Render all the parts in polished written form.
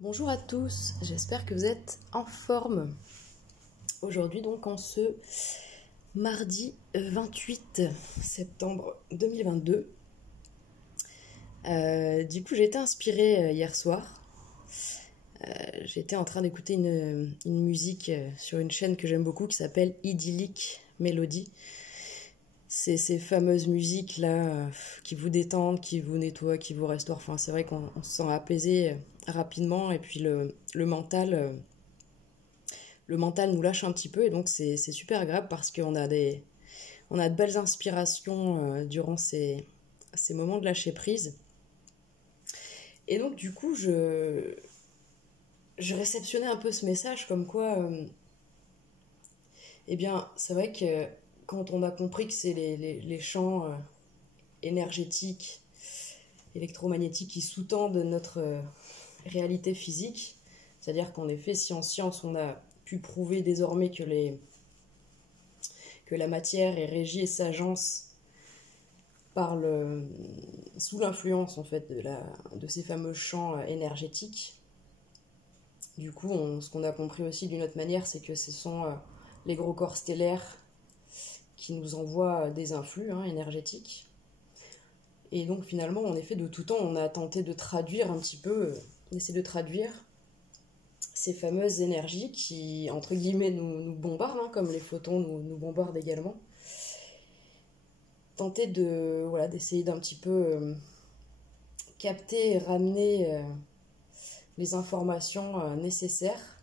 Bonjour à tous, j'espère que vous êtes en forme. Aujourd'hui donc en ce mardi 28 septembre 2022. Du coup j'ai été inspirée hier soir. J'étais en train d'écouter une musique sur une chaîne que j'aime beaucoup qui s'appelle Idyllic Melody. C'est ces fameuses musiques là qui vous détendent, qui vous nettoient, qui vous restaurent. Enfin, c'est vrai qu'on se sent apaisé rapidement et puis le mental nous lâche un petit peu et donc c'est super agréable parce qu'on a on a de belles inspirations durant ces moments de lâcher prise. Et donc du coup je réceptionnais un peu ce message comme quoi eh bien c'est vrai que quand on a compris que c'est les champs énergétiques, électromagnétiques qui sous-tendent notre réalité physique, c'est-à-dire qu'en effet, si en science on a pu prouver désormais que la matière est régie et s'agence par sous l'influence en fait de ces fameux champs énergétiques. Du coup, ce qu'on a compris aussi d'une autre manière, c'est que ce sont les gros corps stellaires qui nous envoient des influx énergétiques. Et donc finalement, en effet, de tout temps, on a tenté de traduire un petit peu, d'essayer de traduire ces fameuses énergies qui, entre guillemets, nous bombardent, comme les photons nous bombardent également. Tenter d'essayer d'un petit peu capter et ramener les informations nécessaires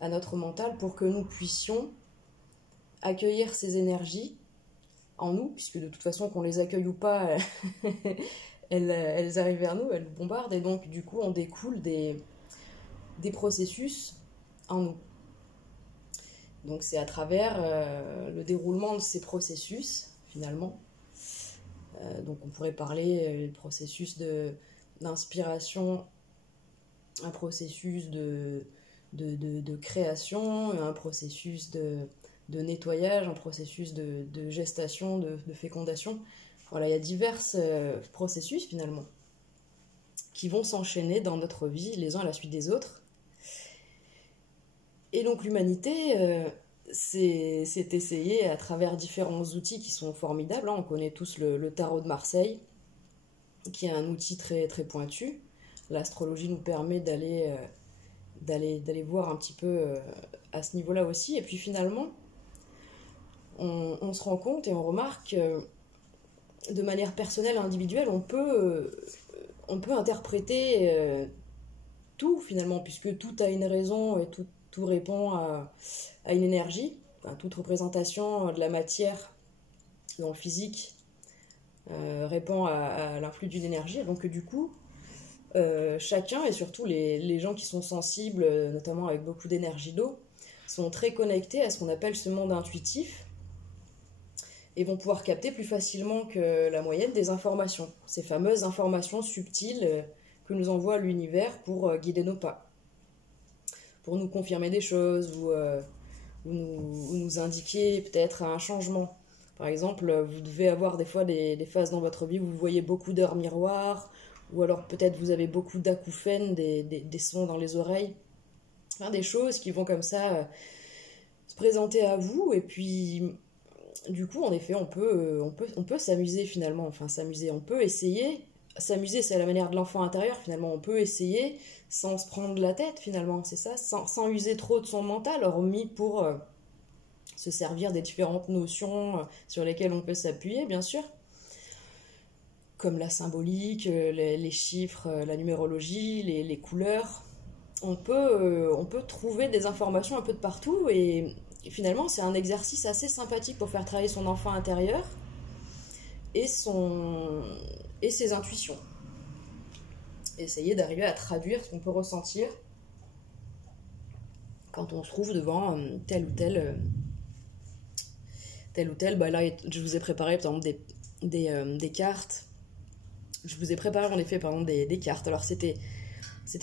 à notre mental pour que nous puissions accueillir ces énergies en nous, puisque de toute façon qu'on les accueille ou pas, elles arrivent vers nous, elles nous bombardent, et donc du coup on découle des processus en nous. Donc c'est à travers le déroulement de ces processus, finalement. Donc on pourrait parler du processus d'inspiration, un processus de création, un processus de nettoyage, un processus de gestation, de fécondation. Voilà, il y a divers processus finalement qui vont s'enchaîner dans notre vie les uns à la suite des autres. Et donc l'humanité s'est essayée à travers différents outils qui sont formidables. On connaît tous le tarot de Marseille, qui est un outil très, très pointu. L'astrologie nous permet d'aller voir un petit peu à ce niveau-là aussi. Et puis finalement, on se rend compte et on remarque de manière personnelle et individuelle, on peut interpréter tout finalement, puisque tout a une raison et tout répond à une énergie. Enfin, toute représentation de la matière dans le physique répond à l'influx d'une énergie. Donc du coup, chacun, et surtout les gens qui sont sensibles, notamment avec beaucoup d'énergie d'eau, sont très connectés à ce qu'on appelle ce monde intuitif et vont pouvoir capter plus facilement que la moyenne des informations, ces fameuses informations subtiles que nous envoie l'univers pour guider nos pas, pour nous confirmer des choses ou nous indiquer peut-être un changement. Par exemple, vous devez avoir des fois des phases dans votre vie où vous voyez beaucoup d'heures miroirs, ou alors peut-être vous avez beaucoup d'acouphènes, des sons dans les oreilles, enfin, des choses qui vont comme ça se présenter à vous, et puis du coup en effet on peut s'amuser finalement, enfin s'amuser, on peut essayer. S'amuser, c'est à la manière de l'enfant intérieur, finalement. On peut essayer sans se prendre la tête, finalement, c'est ça, sans user trop de son mental, hormis pour se servir des différentes notions sur lesquelles on peut s'appuyer, bien sûr, comme la symbolique, les chiffres, la numérologie, les couleurs. On peut trouver des informations un peu de partout, et finalement, c'est un exercice assez sympathique pour faire travailler son enfant intérieur et ses intuitions. Essayer d'arriver à traduire ce qu'on peut ressentir quand on se trouve devant tel ou tel. Bah là, je vous ai préparé par exemple des cartes. Je vous ai préparé en effet par exemple des cartes. Alors c'était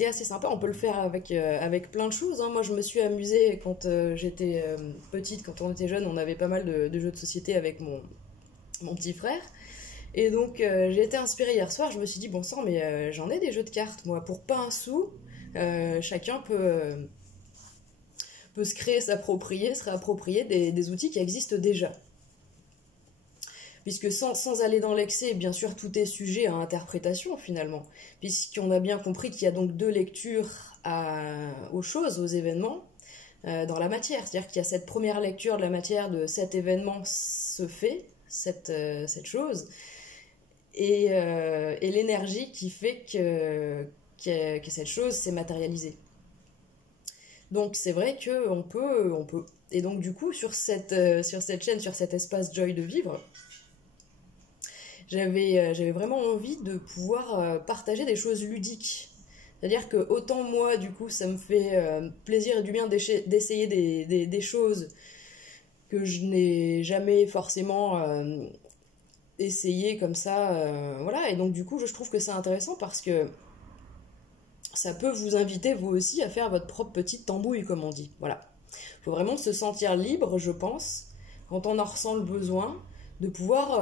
assez sympa. On peut le faire avec plein de choses. Moi, je me suis amusée quand j'étais petite, quand on était jeune. On avait pas mal de jeux de société avec mon petit frère. Et donc j'ai été inspirée hier soir, je me suis dit bon sang mais j'en ai des jeux de cartes moi, pour pas un sou, Chacun peut se créer, se réapproprier des outils qui existent déjà. Puisque sans aller dans l'excès, bien sûr, tout est sujet à interprétation, finalement. Puisqu'on a bien compris qu'il y a donc deux lectures aux choses, aux événements, dans la matière. C'est-à-dire qu'il y a cette première lecture de la matière de cet événement se fait, cette chose, et l'énergie qui fait que cette chose s'est matérialisée. Donc c'est vrai qu'on peut. Et donc du coup, sur cette chaîne, sur cet espace Joy de vivre, j'avais vraiment envie de pouvoir partager des choses ludiques. C'est-à-dire que autant moi, du coup, ça me fait plaisir et du bien d'essayer des choses que je n'ai jamais forcément essayé comme ça. Voilà, et donc du coup, je trouve que c'est intéressant parce que ça peut vous inviter, vous aussi, à faire votre propre petite tambouille, comme on dit. Voilà. Il faut vraiment se sentir libre, je pense, quand on en ressent le besoin, de pouvoir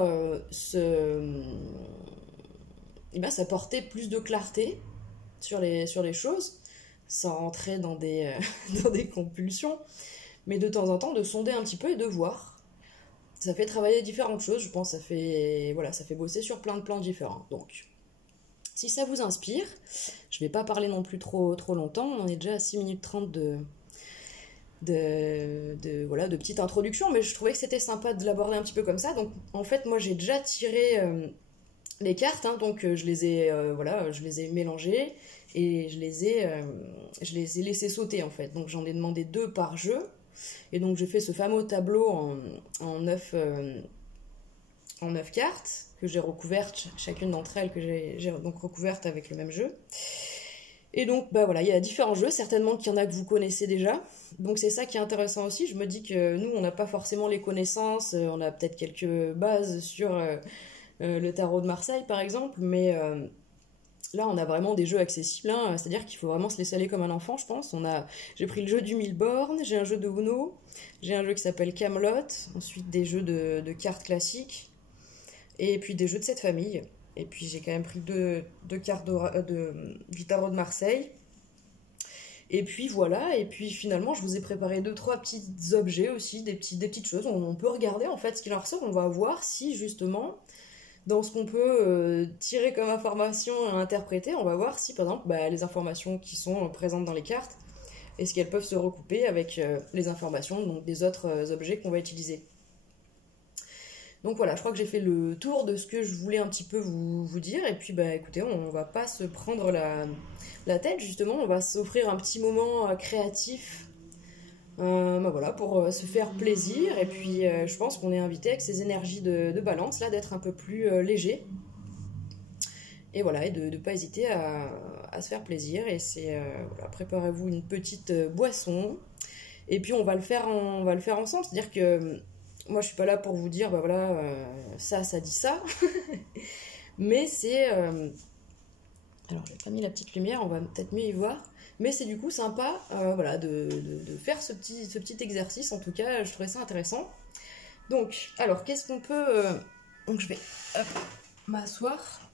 s'apporter plus de clarté sur les choses, sans rentrer dans des compulsions, mais de temps en temps de sonder un petit peu et de voir. Ça fait travailler différentes choses, je pense, ça fait bosser sur plein de plans différents. Donc, si ça vous inspire, je vais pas parler non plus trop longtemps, on est déjà à 6 minutes 30 de petite introduction, mais je trouvais que c'était sympa de l'aborder un petit peu comme ça. Donc en fait, moi j'ai déjà tiré les cartes, hein, donc je les ai mélangées et je les ai laissées sauter en fait. Donc j'en ai demandé 2 par jeu, et donc j'ai fait ce fameux tableau en 9 cartes que j'ai recouvertes, chacune d'entre elles que j'ai donc recouvertes avec le même jeu. Et donc, bah voilà, il y a différents jeux, certainement qu'il y en a que vous connaissez déjà. Donc c'est ça qui est intéressant aussi, je me dis que nous, on n'a pas forcément les connaissances, on a peut-être quelques bases sur le tarot de Marseille, par exemple, mais là, on a vraiment des jeux accessibles, hein, c'est-à-dire qu'il faut vraiment se laisser aller comme un enfant, je pense. J'ai pris le jeu du Milborn, j'ai un jeu de Uno, j'ai un jeu qui s'appelle Camelot, ensuite des jeux de cartes classiques, et puis des jeux de cette famille. Et puis j'ai quand même pris deux cartes du tarot de Marseille. Et puis voilà, et puis finalement je vous ai préparé 2-3 petits objets aussi, des petites choses. On peut regarder en fait ce qu'il en ressort, on va voir si justement, dans ce qu'on peut tirer comme information et interpréter, on va voir si par exemple les informations qui sont présentes dans les cartes, est-ce qu'elles peuvent se recouper avec les informations donc, des autres objets qu'on va utiliser. Donc voilà, je crois que j'ai fait le tour de ce que je voulais un petit peu vous dire. Et puis écoutez, on va pas se prendre la tête justement, on va s'offrir un petit moment créatif voilà, pour se faire plaisir. Et puis je pense qu'on est invité avec ces énergies de balance là d'être un peu plus léger. Et voilà, et de ne pas hésiter à se faire plaisir. Et c'est voilà, préparez-vous une petite boisson. Et puis on va le faire ensemble, c'est-à-dire que moi, je suis pas là pour vous dire, ça dit ça. Mais c'est... Alors, j'ai pas mis la petite lumière, on va peut-être mieux y voir. Mais c'est du coup sympa de faire ce petit exercice. En tout cas, je trouvais ça intéressant. Donc, alors, qu'est-ce qu'on peut... Donc, je vais m'asseoir.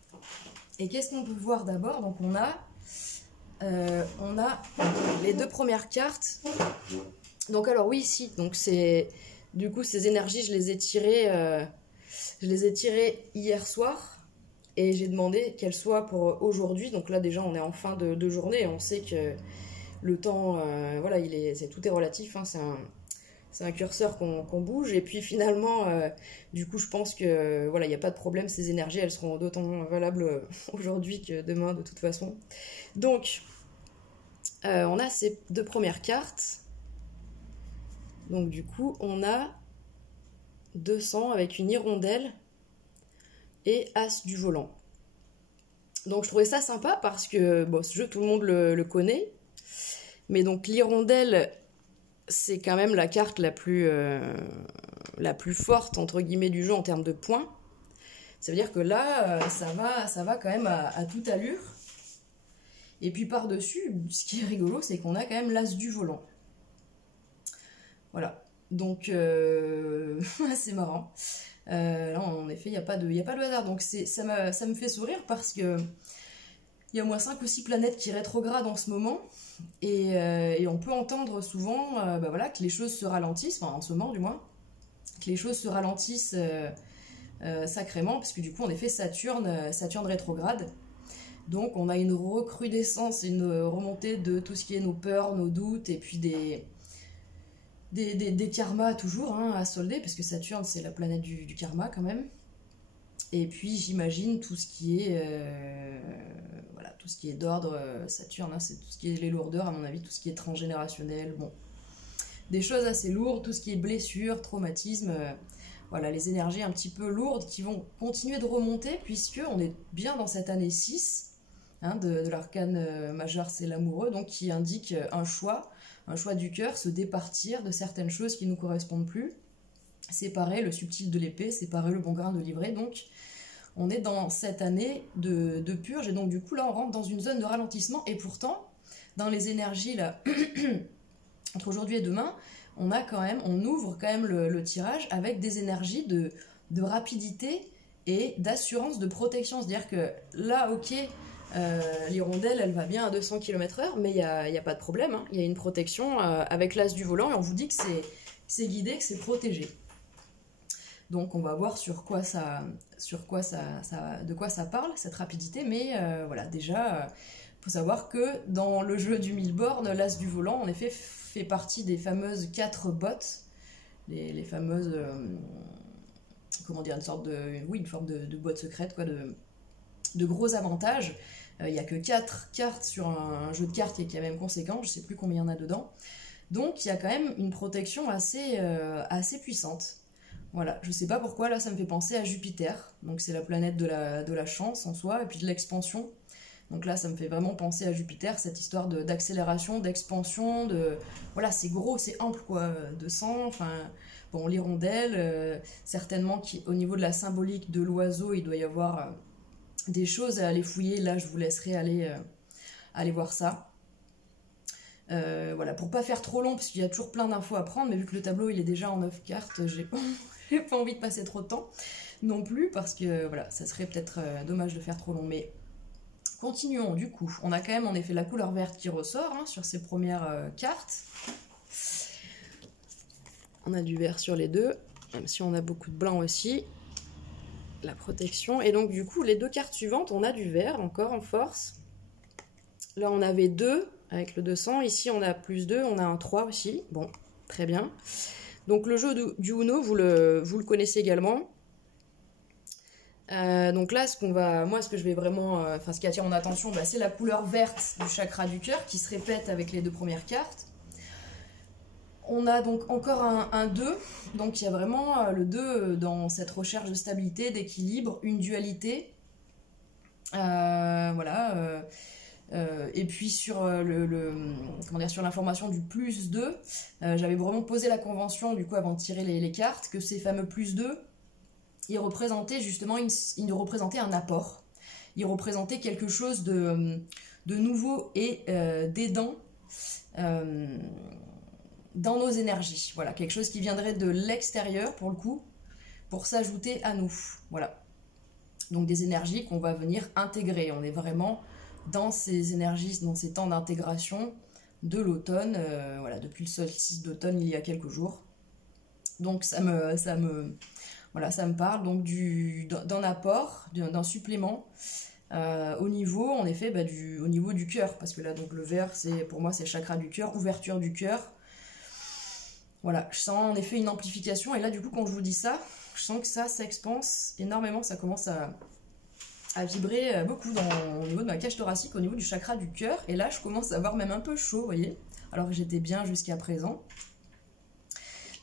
Et qu'est-ce qu'on peut voir d'abord? Donc, on a les 2 premières cartes. Donc, alors, oui, ici, donc c'est... Du coup, ces énergies, je les ai tirées hier soir et j'ai demandé qu'elles soient pour aujourd'hui. Donc là, déjà, on est en fin de journée et on sait que le temps, tout est relatif. Hein, c'est un curseur qu'on bouge. Et puis finalement, du coup, je pense que il n'y a pas de problème. Ces énergies, elles seront d'autant valables aujourd'hui que demain, de toute façon. Donc, on a ces 2 premières cartes. Donc du coup, on a 200 avec une hirondelle et As du volant. Donc je trouvais ça sympa parce que ce jeu, tout le monde le connaît. Mais donc l'hirondelle, c'est quand même la carte la plus forte, entre guillemets, du jeu en termes de points. Ça veut dire que là, ça va quand même à toute allure. Et puis par-dessus, ce qui est rigolo, c'est qu'on a quand même l'As du volant. Voilà, donc c'est marrant. Là, en effet, il n'y a pas de hasard. Donc ça me fait sourire parce que Il y a au moins 5 ou 6 planètes qui rétrogradent en ce moment, et on peut entendre souvent bah voilà, que les choses se ralentissent, enfin en ce moment du moins, que les choses se ralentissent sacrément, parce que du coup, en effet, Saturne rétrograde. Donc on a une recrudescence, une remontée de tout ce qui est nos peurs, nos doutes, et puis des karmas toujours hein, à solder, parce que Saturne c'est la planète du karma quand même. Et puis j'imagine tout ce qui est voilà, tout ce qui est d'ordre Saturne, hein, c'est tout ce qui est les lourdeurs à mon avis, tout ce qui est transgénérationnel, bon, des choses assez lourdes, tout ce qui est blessures, traumatisme, voilà, les énergies un petit peu lourdes qui vont continuer de remonter puisque on est bien dans cette année 6 hein, de l'arcane majeur, c'est l'amoureux, donc qui indique un choix du cœur, se départir de certaines choses qui ne nous correspondent plus, séparer le subtil de l'épée, séparer le bon grain de l'ivraie. Donc on est dans cette année de purge, et donc du coup là on rentre dans une zone de ralentissement, et pourtant dans les énergies là entre aujourd'hui et demain, on ouvre quand même le tirage avec des énergies de rapidité et d'assurance de protection. C'est-à-dire que là, ok, l'hirondelle, elle va bien à 200 km/h, mais il n'y a pas de problème. Hein. Il y a une protection avec l'as du volant, et on vous dit que c'est guidé, que c'est protégé. Donc on va voir de quoi ça parle, cette rapidité, mais voilà, déjà, faut savoir que dans le jeu du 1000 bornes, l'as du volant, en effet, fait partie des fameuses 4 bottes, les fameuses, comment dire, une forme de boîte secrète, quoi, de gros avantages. Il n'y a que 4 cartes sur un jeu de cartes qui est quand même conséquent, je sais plus combien il y en a dedans. Donc il y a quand même une protection assez puissante. Voilà, je sais pas pourquoi, là ça me fait penser à Jupiter, donc c'est la planète de la chance en soi, et puis de l'expansion. Donc là, ça me fait vraiment penser à Jupiter, cette histoire d'accélération, d'expansion, voilà, c'est gros, c'est ample, quoi, de sang, enfin, bon, l'hirondelle, certainement au niveau de la symbolique de l'oiseau, il doit y avoir des choses à aller fouiller, là, je vous laisserai aller voir ça. Voilà, pour pas faire trop long, parce qu'il y a toujours plein d'infos à prendre, mais vu que le tableau, il est déjà en 9 cartes, j'ai pas envie de passer trop de temps non plus, parce que, voilà, ça serait peut-être dommage de faire trop long, mais... Continuons, du coup, on a quand même en effet la couleur verte qui ressort hein, sur ces premières cartes. On a du vert sur les deux, même si on a beaucoup de blanc aussi. La protection. Et donc du coup, les 2 cartes suivantes, on a du vert encore en force. Là, on avait 2 avec le 200. Ici, on a plus 2, on a un 3 aussi. Bon, très bien. Donc le jeu du Uno, vous le connaissez également. Donc là, ce que je vais vraiment, ce qui attire mon attention, bah, c'est la couleur verte du chakra du cœur qui se répète avec les 2 premières cartes. On a donc encore un 2, donc il y a vraiment le 2 dans cette recherche de stabilité, d'équilibre, une dualité. Voilà. Et puis sur sur l'information du plus 2, j'avais vraiment posé la convention du coup avant de tirer les cartes, que ces fameux plus 2, il représentait justement un apport. Il représentait quelque chose de nouveau et d'aidant dans nos énergies. Voilà, quelque chose qui viendrait de l'extérieur pour le coup, pour s'ajouter à nous. Voilà. Donc des énergies qu'on va venir intégrer. On est vraiment dans ces énergies, dans ces temps d'intégration de l'automne. Voilà, depuis le solstice d'automne il y a quelques jours. Donc ça me parle donc d'un apport, d'un supplément au niveau, en effet, au niveau du cœur, parce que là, donc le vert, pour moi, c'est chakra du cœur, ouverture du cœur. Voilà, je sens en effet une amplification, et là, du coup, quand je vous dis ça, je sens que ça s'expanse énormément, ça commence à vibrer beaucoup au niveau de ma cage thoracique, au niveau du chakra du cœur, et là, je commence à avoir même un peu chaud, vous voyez, alors que j'étais bien jusqu'à présent.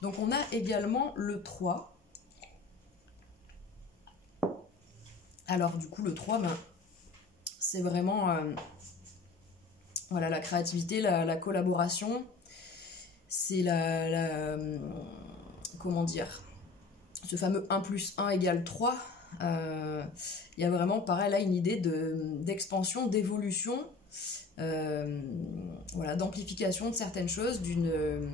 Donc, on a également le 3. Alors du coup le 3, c'est vraiment voilà, la créativité, la collaboration, c'est comment dire, ce fameux 1 plus 1 égale 3, il y a vraiment pareil là une idée d'expansion, d'évolution, voilà, d'amplification de certaines choses, d'une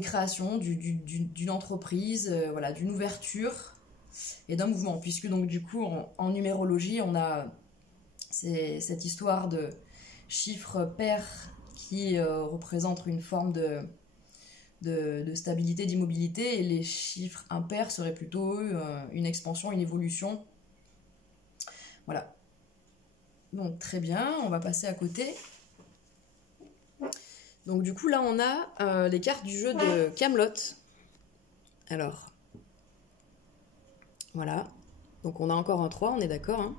création, d'une entreprise, voilà, d'une ouverture et d'un mouvement, puisque donc du coup en numérologie on a C'est cette histoire de chiffres pairs qui représentent une forme de stabilité, d'immobilité, et les chiffres impairs seraient plutôt une expansion, une évolution. Voilà. Donc très bien, on va passer à côté. Donc du coup là on a les cartes du jeu de Camelot. Alors, voilà. Donc on a encore un 3, on est d'accord, hein.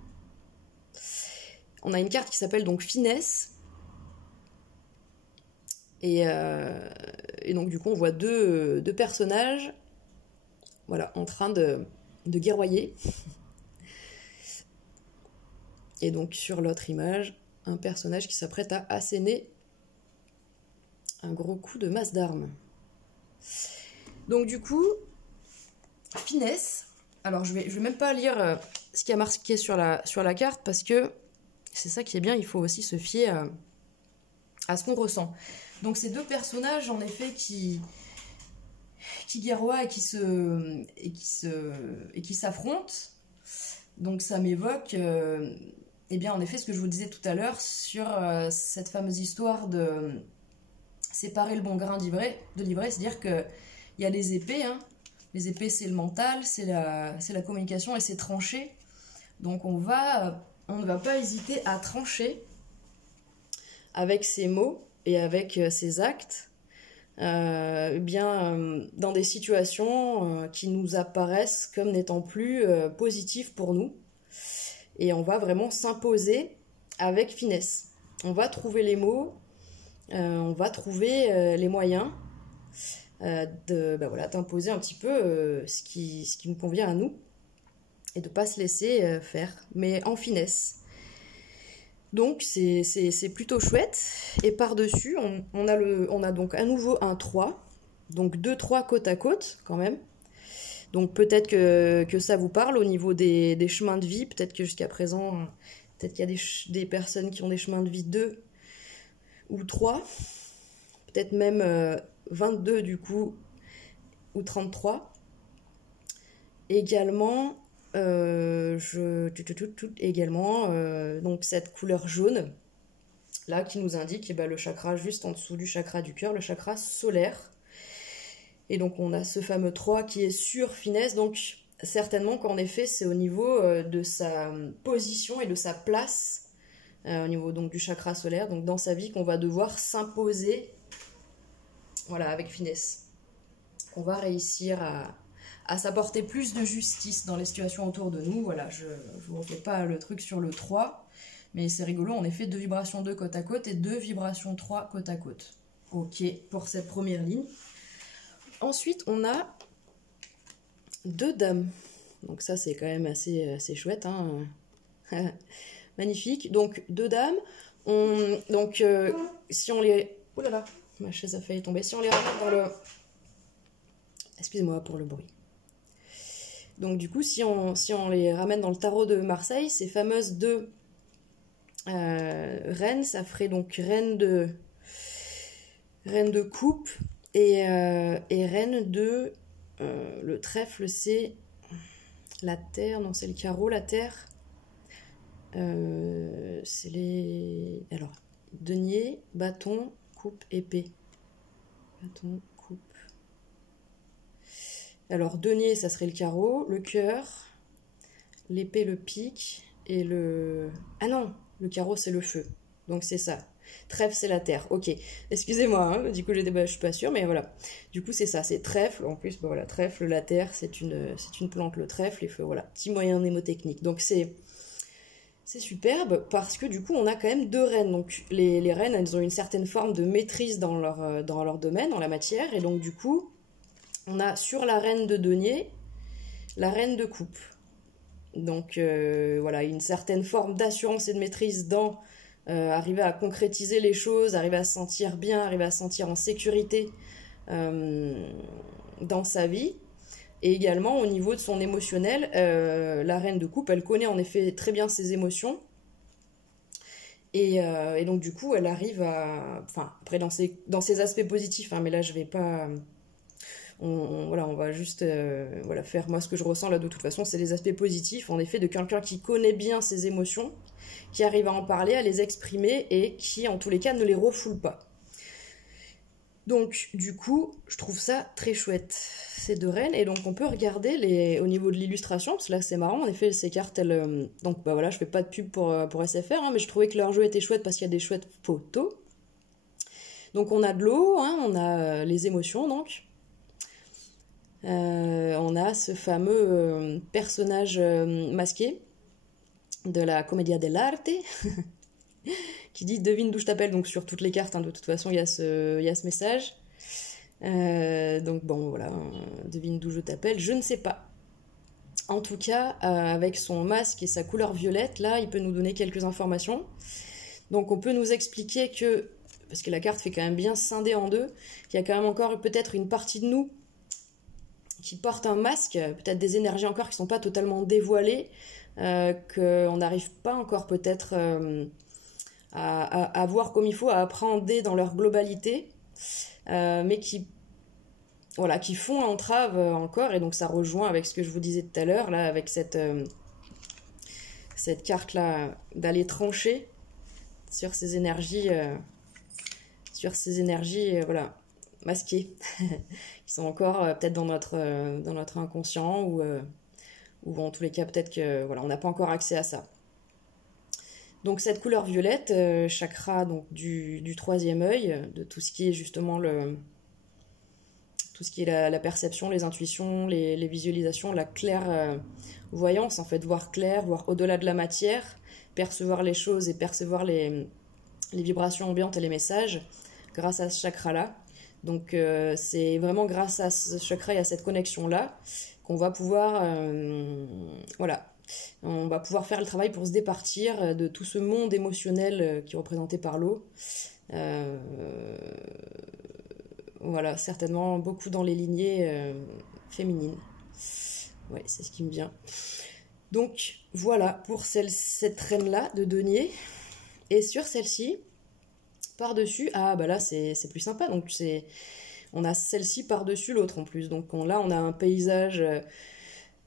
On a une carte qui s'appelle donc Finesse. Et donc du coup on voit deux personnages, voilà, en train de guerroyer. Et donc sur l'autre image, un personnage qui s'apprête à asséner un gros coup de masse d'armes. Donc du coup, Finesse. Alors je vais même pas lire ce qui a marqué sur la carte, parce que c'est ça qui est bien, il faut aussi se fier à ce qu'on ressent. Donc ces deux personnages en effet qui guerroient et qui s'affrontent. Donc ça m'évoque eh bien en effet ce que je vous disais tout à l'heure sur cette fameuse histoire de séparer le bon grain de l'ivraie, c'est-à-dire qu'il y a les épées, hein. Les épées c'est le mental, c'est la communication et c'est trancher. Donc on ne va pas hésiter à trancher avec ses mots et avec ses actes, dans des situations qui nous apparaissent comme n'étant plus positives pour nous. Et on va vraiment s'imposer avec finesse. On va trouver les mots, on va trouver les moyens d'imposer un petit peu ce qui nous convient à nous et de ne pas se laisser faire, mais en finesse. Donc c'est plutôt chouette. Et par-dessus, on a donc à nouveau un 3. Donc 2 3 côte à côte quand même. Donc peut-être que ça vous parle au niveau des chemins de vie. Peut-être que jusqu'à présent, peut-être qu'il y a des personnes qui ont des chemins de vie 2 ou 3. Peut-être même 22 du coup, ou 33. Également... donc cette couleur jaune là qui nous indique le chakra juste en dessous du chakra du cœur, le chakra solaire. Et donc on a ce fameux 3 qui est sur finesse, donc certainement qu'en effet c'est au niveau de sa position et de sa place au niveau donc du chakra solaire, donc dans sa vie, qu'on va devoir s'imposer, voilà, avec finesse. On va réussir à s'apporter plus de justice dans les situations autour de nous. Voilà, je ne vous refais pas le truc sur le 3, mais c'est rigolo, en effet, 2 vibrations 2 côte à côte et 2 vibrations 3 côte à côte. Ok, pour cette première ligne. Ensuite, on a 2 dames. Donc ça, c'est quand même assez chouette, hein. Magnifique. Donc, 2 dames. Si on les... Oh là là, ma chaise a failli tomber. Si on les ramène dans le... Excusez-moi pour le bruit. Donc du coup, si on les ramène dans le tarot de Marseille, ces fameuses 2 reines, ça ferait donc reine de coupe et reine de... le trèfle, c'est la terre, non, c'est le carreau, la terre. C'est les... Alors, denier, bâton, coupe, épée. Bâton, coupe... Alors, denier, ça serait le carreau, le cœur, l'épée, le pic, et le... Ah non, le carreau, c'est le feu. Donc, c'est ça. Trèfle, c'est la terre. Ok, excusez-moi, hein, du coup, je suis pas sûre, mais voilà. Du coup, c'est ça, c'est trèfle. En plus, voilà, trèfle, la terre, c'est une plante, le trèfle, et feu, voilà. Petit moyen mnémotechnique. Donc, c'est superbe, parce que du coup, on a quand même 2 reines. Donc, les reines, elles ont une certaine forme de maîtrise dans leur domaine, dans la matière, et donc, du coup... On a sur la reine de denier, la reine de coupe. Donc voilà, une certaine forme d'assurance et de maîtrise dans arriver à concrétiser les choses, arriver à se sentir bien, arriver à se sentir en sécurité dans sa vie. Et également au niveau de son émotionnel, la reine de coupe, elle connaît en effet très bien ses émotions. Et donc du coup, elle arrive à... Enfin, après dans ses aspects positifs, hein, mais là je vais pas... on va juste faire moi ce que je ressens là de toute façon, c'est les aspects positifs en effet de quelqu'un qui connaît bien ses émotions, qui arrive à en parler, à les exprimer et qui, en tous les cas, ne les refoule pas. Donc, du coup, je trouve ça très chouette, ces deux reines. Et donc, on peut regarder au niveau de l'illustration, parce que là, c'est marrant. En effet, ces cartes, donc, bah voilà, je fais pas de pub pour SFR, hein, mais je trouvais que leur jeu était chouette parce qu'il y a des chouettes photos. Donc, on a de l'eau, hein, on a les émotions, donc. On a ce fameux personnage masqué de la Commedia dell'arte qui dit devine d'où je t'appelle. Donc sur toutes les cartes, hein, de toute façon il y a ce message. Donc bon voilà, devine d'où je t'appelle, je ne sais pas. En tout cas, avec son masque et sa couleur violette, là il peut nous donner quelques informations. Donc on peut nous expliquer que, parce que la carte fait quand même bien scindée en deux, qu'il y a quand même encore peut-être une partie de nous qui porte un masque, peut-être des énergies encore qui ne sont pas totalement dévoilées, qu'on n'arrive pas encore peut-être à voir comme il faut, à appréhender dans leur globalité, mais qui font entrave encore, et donc ça rejoint avec ce que je vous disais tout à l'heure, là, avec cette carte-là, d'aller trancher sur ces énergies, voilà, masquées, qui sont encore peut-être dans notre inconscient, ou en tous les cas peut-être que voilà, on n'a pas encore accès à ça. Donc cette couleur violette, chakra donc du troisième œil, de tout ce qui est justement tout ce qui est la perception, les intuitions, les visualisations, la clairvoyance, en fait, voir clair, voir au-delà de la matière, percevoir les choses et percevoir les vibrations ambiantes et les messages grâce à ce chakra-là. Donc c'est vraiment grâce à ce chakra et à cette connexion-là qu'on va pouvoir, on va pouvoir faire le travail pour se départir de tout ce monde émotionnel qui est représenté par l'eau. Voilà, certainement beaucoup dans les lignées féminines. Ouais, c'est ce qui me vient. Donc voilà pour cette reine-là de denier. Et sur celle-ci, par-dessus, ah bah là c'est plus sympa, donc on a celle-ci par-dessus l'autre en plus, donc là on a un paysage,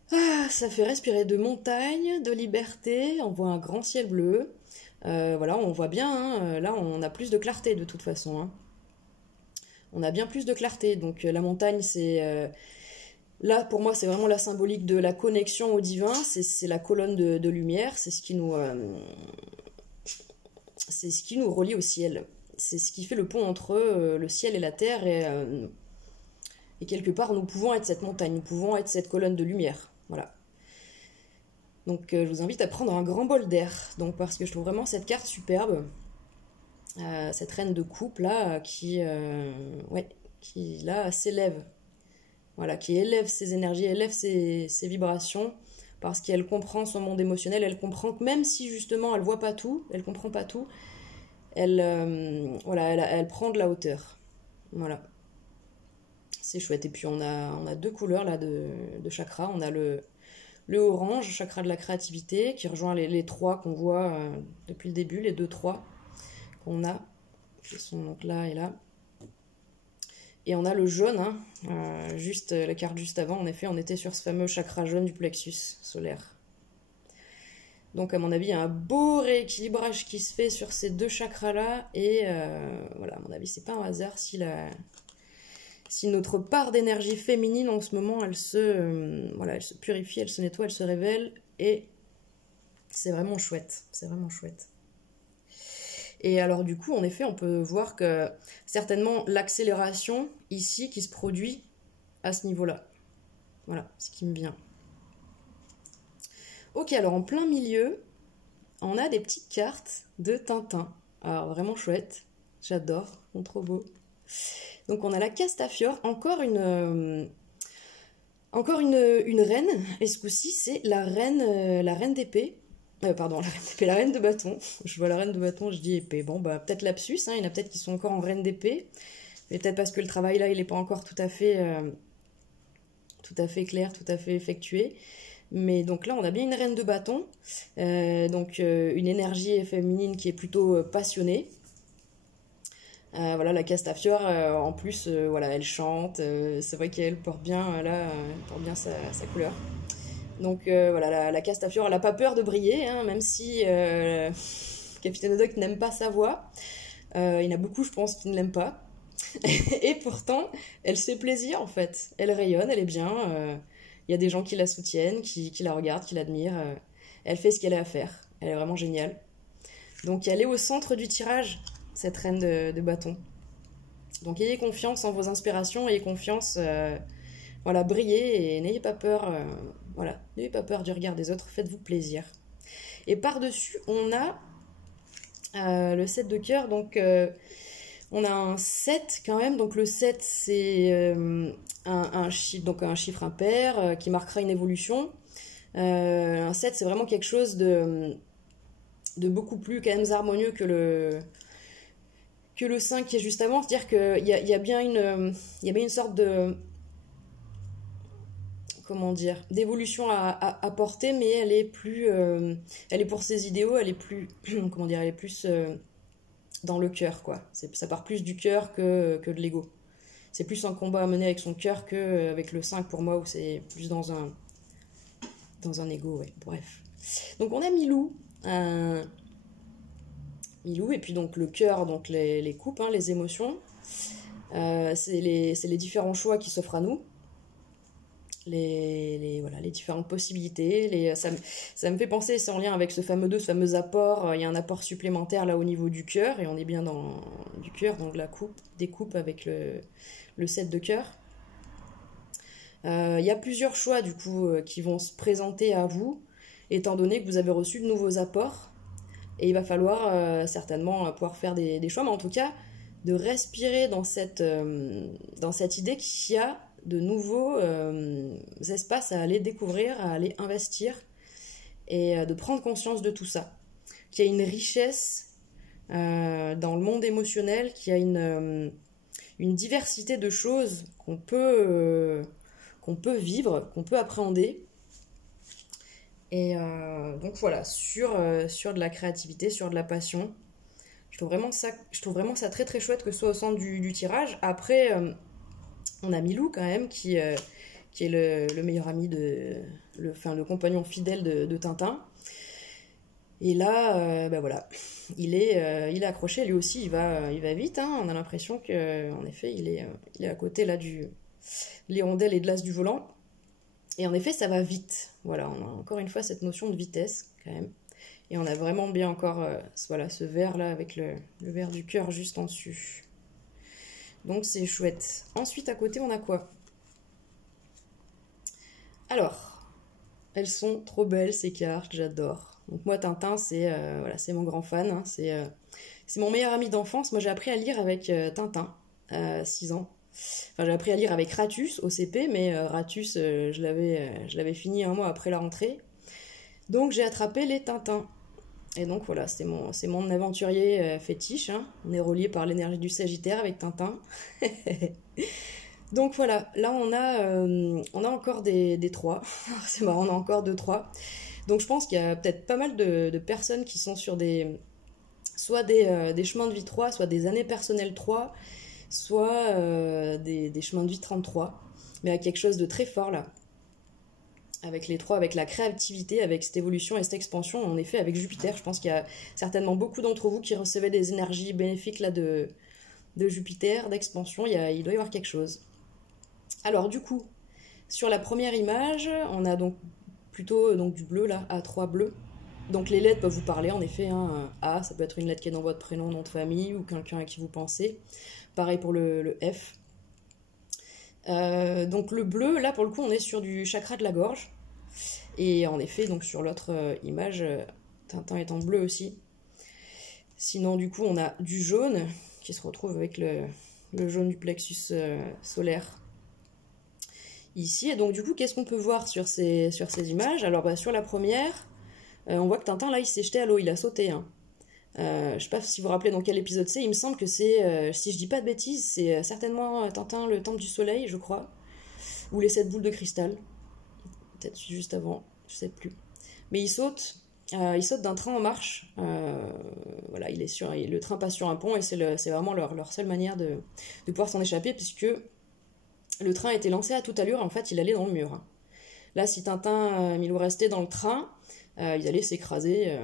ça fait respirer de montagne, de liberté, on voit un grand ciel bleu, voilà, on voit bien, hein, là on a plus de clarté de toute façon, hein. On a bien plus de clarté, donc la montagne c'est, là pour moi c'est vraiment la symbolique de la connexion au divin, c'est la colonne de lumière, c'est ce qui nous relie au ciel. C'est ce qui fait le pont entre le ciel et la terre, et quelque part nous pouvons être cette montagne, nous pouvons être cette colonne de lumière. Voilà. Donc je vous invite à prendre un grand bol d'air, donc parce que je trouve vraiment cette carte superbe, cette reine de coupe là qui là s'élève, voilà, qui élève ses énergies, élève ses vibrations, parce qu'elle comprend son monde émotionnel, elle comprend que même si justement elle voit pas tout, elle comprend pas tout, elle prend de la hauteur. Voilà. C'est chouette. Et puis on a deux couleurs là de chakra. On a le orange, chakra de la créativité, qui rejoint les trois qu'on voit depuis le début, les 2-3 qu'on a, qui sont donc là et là. Et on a le jaune, hein, la carte juste avant, en effet, on était sur ce fameux chakra jaune du plexus solaire. Donc à mon avis, il y a un beau rééquilibrage qui se fait sur ces deux chakras-là, et voilà, à mon avis, c'est pas un hasard si notre part d'énergie féminine en ce moment, elle se purifie, elle se nettoie, elle se révèle, et c'est vraiment chouette, c'est vraiment chouette. Et alors du coup, en effet, on peut voir que certainement l'accélération ici qui se produit à ce niveau-là. Voilà, ce qui me vient. Ok, alors en plein milieu, on a des petites cartes de Tintin. Alors vraiment chouette, j'adore, ils sont trop beaux. Donc on a la Castafiore, encore une reine, et ce coup-ci c'est la reine d'épée. Pardon, la reine de bâton. Je vois la reine de bâton, je dis épée. Bon, bah peut-être lapsus, hein, il y en a peut-être qui sont encore en reine d'épée, mais peut-être parce que le travail là, il n'est pas encore tout à fait clair, tout à fait effectué. Mais donc là, on a bien une reine de bâton, donc une énergie féminine qui est plutôt passionnée. Voilà, la Castafiore, en plus, voilà, elle chante, c'est vrai qu'elle porte bien, elle porte bien sa couleur. Donc voilà, la Castafiore, elle n'a pas peur de briller, hein, même si Capitaine Haddock n'aime pas sa voix. Il y en a beaucoup, je pense, qui ne l'aiment pas. Et pourtant, elle se fait plaisir en fait. Elle rayonne, elle est bien. Il y a des gens qui la soutiennent, qui la regardent, qui l'admirent. Elle fait ce qu'elle a à faire. Elle est vraiment géniale. Donc elle est au centre du tirage, cette reine de bâton. Donc ayez confiance en vos inspirations, ayez confiance, voilà, brillez et n'ayez pas peur, voilà, n'ayez pas peur du regard des autres, faites-vous plaisir. Et par-dessus, on a le 7 de cœur, donc on a un 7 quand même, donc le 7 c'est un chiffre impair qui marquera une évolution. Un 7 c'est vraiment quelque chose de beaucoup plus quand même harmonieux que le 5 qui est juste avant, c'est-à-dire qu'il y a bien une sorte de, comment dire, d'évolution à porter, mais elle est plus, elle est pour ses idéaux, elle est plus, comment dire, elle est plus dans le cœur, quoi. Ça part plus du cœur que de l'ego. C'est plus un combat à mener avec son cœur qu'avec le 5 pour moi, où c'est plus dans un ego, ouais. Bref. Donc on a Milou, Milou, et puis donc le cœur, donc les coupes, hein, les émotions. C'est les différents choix qui s'offrent à nous. Voilà, les différentes possibilités. Ça me fait penser, c'est en lien avec ce fameux 2, ce fameux apport. Il y a un apport supplémentaire là au niveau du cœur, et on est bien dans du cœur, donc la coupe, des coupes avec le 7 de cœur. Il y a plusieurs choix du coup qui vont se présenter à vous, étant donné que vous avez reçu de nouveaux apports. Et il va falloir certainement pouvoir faire des choix, mais en tout cas, de respirer dans cette idée qu'il y a de nouveaux espaces à aller découvrir, à aller investir, et de prendre conscience de tout ça. Qu'il y a une richesse dans le monde émotionnel, qu'il y a une diversité de choses qu'on peut vivre, qu'on peut appréhender. Et donc voilà, sur de la créativité, sur de la passion. Je trouve vraiment ça très très chouette que ce soit au centre du tirage. Après, on a Milou quand même, qui est le meilleur ami le compagnon fidèle de Tintin. Et là, voilà, il est accroché, lui aussi, il va vite, hein. On a l'impression qu'en effet, il est à côté là du l'hirondelle et de l'as du volant. Et en effet, ça va vite. Voilà, on a encore une fois cette notion de vitesse, quand même. Et on a vraiment bien encore voilà, ce vert-là avec le vert du cœur juste en dessus. Donc c'est chouette. Ensuite, à côté, on a quoi? Alors, elles sont trop belles, ces cartes, j'adore. Donc moi, Tintin, c'est mon grand fan. Hein. C'est mon meilleur ami d'enfance. Moi, j'ai appris à lire avec Tintin, à 6 ans. Enfin, j'ai appris à lire avec Ratus au CP, mais Ratus, je l'avais fini un mois après la rentrée. Donc j'ai attrapé les Tintins. Et donc voilà, c'est mon aventurier fétiche. Hein. On est relié par l'énergie du Sagittaire avec Tintin. Donc voilà, là on a encore des 3. C'est marrant, on a encore 2-3. Donc je pense qu'il y a peut-être pas mal de personnes qui sont sur soit des chemins de vie 3, soit des années personnelles 3, soit des chemins de vie 33, mais avec quelque chose de très fort là, avec les 3, avec la créativité, avec cette évolution et cette expansion, en effet avec Jupiter. Je pense qu'il y a certainement beaucoup d'entre vous qui recevaient des énergies bénéfiques là de Jupiter, d'expansion. Il doit y avoir quelque chose. Alors du coup, sur la première image, on a donc plutôt du bleu là, A3 bleu. Donc les lettres peuvent vous parler en effet, hein. A, ça peut être une lettre qui est dans votre prénom, nom de famille, ou quelqu'un à qui vous pensez. Pareil pour le F. Donc le bleu, là pour le coup on est sur du chakra de la gorge. Et en effet, donc sur l'autre image, Tintin est en bleu aussi. Sinon du coup on a du jaune, qui se retrouve avec le jaune du plexus solaire. Ici, et donc du coup qu'est-ce qu'on peut voir sur ces images? Alors sur la première, on voit que Tintin là il s'est jeté à l'eau, il a sauté. Hein. Je sais pas si vous vous rappelez dans quel épisode c'est, il me semble que c'est, si je dis pas de bêtises, c'est certainement Tintin, le temple du soleil, je crois, ou les 7 boules de cristal, peut-être juste avant, je sais plus. Mais il saute d'un train en marche, voilà, le train passe sur un pont et c'est vraiment leur seule manière de pouvoir s'en échapper, puisque le train a été lancé à toute allure, en fait il allait dans le mur. Hein. Là, si Tintin, Milou restait dans le train, ils allaient s'écraser,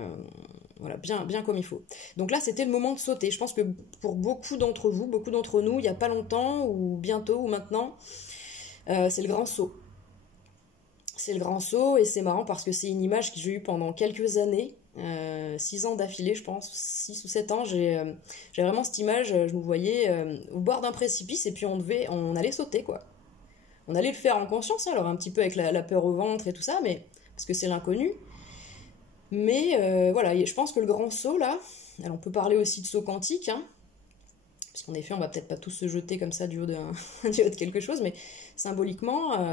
voilà, bien comme il faut. Donc là, c'était le moment de sauter. Je pense que pour beaucoup d'entre vous, beaucoup d'entre nous, il n'y a pas longtemps, ou bientôt, ou maintenant, c'est le grand saut. C'est le grand saut, et c'est marrant parce que c'est une image que j'ai eue pendant quelques années, 6 ans d'affilée, je pense, 6 ou 7 ans. J'ai vraiment cette image, je me voyais au bord d'un précipice, et puis on allait sauter, quoi. On allait le faire en conscience, hein, alors un petit peu avec la peur au ventre et tout ça, mais parce que c'est l'inconnu. Mais voilà, je pense que le grand saut, là, alors on peut parler aussi de saut quantique, hein, parce qu'en effet, on va peut-être pas tous se jeter comme ça du haut du haut de quelque chose, mais symboliquement,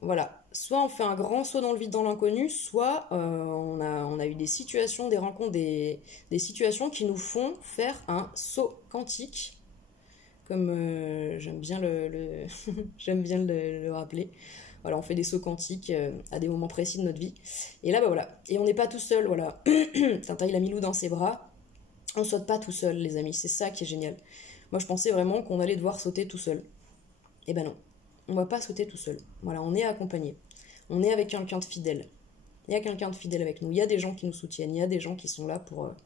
voilà, soit on fait un grand saut dans le vide, dans l'inconnu, soit on a eu des situations, des rencontres, des situations qui nous font faire un saut quantique, comme j'aime bien j'aime bien le rappeler. Voilà, on fait des sauts quantiques à des moments précis de notre vie. Et là, bah voilà. Et on n'est pas tout seul, voilà. Tintin, il a Milou dans ses bras. On saute pas tout seul, les amis. C'est ça qui est génial. Moi, je pensais vraiment qu'on allait devoir sauter tout seul. Eh ben non. On va pas sauter tout seul. Voilà, on est accompagné. On est avec quelqu'un de fidèle. Il y a quelqu'un de fidèle avec nous. Il y a des gens qui nous soutiennent. Il y a des gens qui sont là pour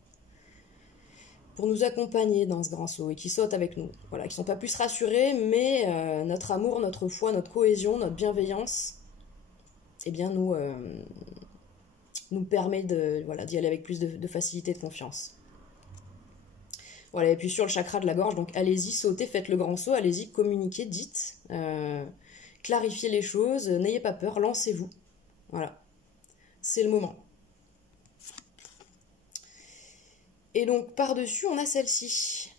nous accompagner dans ce grand saut et qui sautent avec nous. Voilà, qui sont pas plus rassurés, mais notre amour, notre foi, notre cohésion, notre bienveillance, eh bien nous permet d'y aller avec plus de facilité, de confiance. Voilà, et puis sur le chakra de la gorge, donc allez-y, sautez, faites le grand saut, allez-y, communiquez, dites, clarifiez les choses, n'ayez pas peur, lancez-vous. Voilà, c'est le moment. Et donc, par-dessus, on a celle-ci.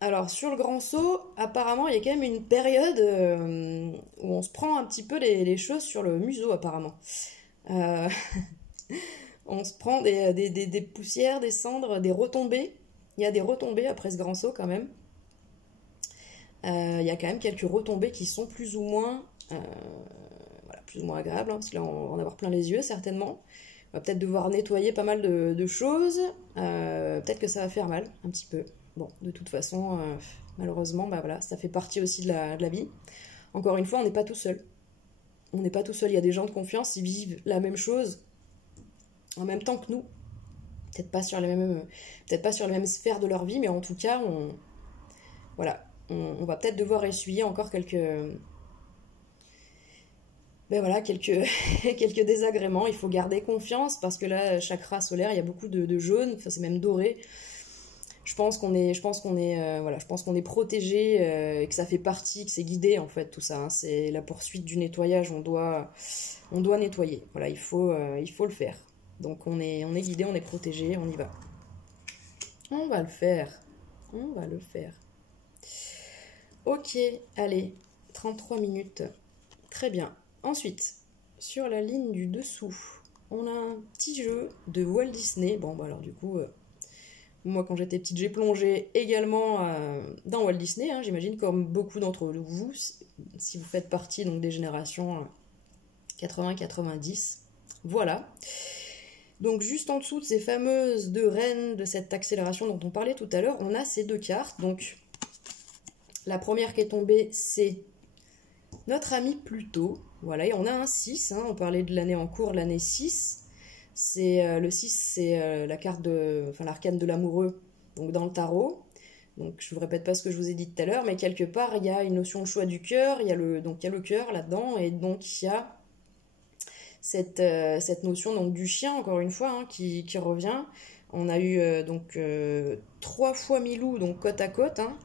Alors, sur le grand saut, apparemment, il y a quand même une période où on se prend un petit peu les choses sur le museau, apparemment. On se prend des poussières, des cendres, des retombées. Il y a des retombées après ce grand saut, quand même. Il y a quand même quelques retombées qui sont plus ou moins agréables, hein, parce que là, on va en avoir plein les yeux, certainement. On va peut-être devoir nettoyer pas mal de choses. Peut-être que ça va faire mal, un petit peu. Bon, de toute façon, malheureusement, bah voilà, ça fait partie aussi de la vie. Encore une fois, on n'est pas tout seul. On n'est pas tout seul. Il y a des gens de confiance, ils vivent la même chose en même temps que nous. Peut-être pas sur les mêmes sphères de leur vie, mais en tout cas, on va peut-être devoir essuyer encore quelques quelques désagréments. Il faut garder confiance parce que là, chakra solaire, il y a beaucoup de jaune, enfin c'est même doré. Je pense qu'on est protégé et que ça fait partie, que c'est guidé en fait tout ça. Hein. C'est la poursuite du nettoyage. On doit nettoyer. Voilà, il faut le faire. Donc on est guidé, on est protégé, on y va. On va le faire. On va le faire. Ok, allez, 33 minutes. Très bien. Ensuite, sur la ligne du dessous, on a un petit jeu de Walt Disney. Bon, bah alors du coup, moi quand j'étais petite, j'ai plongé également dans Walt Disney. Hein, j'imagine comme beaucoup d'entre vous, si vous faites partie donc, des générations 80-90. Voilà. Donc juste en dessous de ces fameuses deux reines de cette accélération dont on parlait tout à l'heure, on a ces deux cartes. Donc la première qui est tombée, c'est notre ami Pluto. Voilà, et on a un 6, hein, on parlait de l'année en cours, l'année 6. Le 6, c'est la carte l'arcane de l'amoureux, donc dans le tarot. Donc je ne vous répète pas ce que je vous ai dit tout à l'heure, mais quelque part, il y a une notion de choix du cœur, il y a le cœur là-dedans, et donc il y a cette notion donc, du chien, encore une fois, hein, qui revient. On a eu 3 fois Milou, donc côte à côte, hein.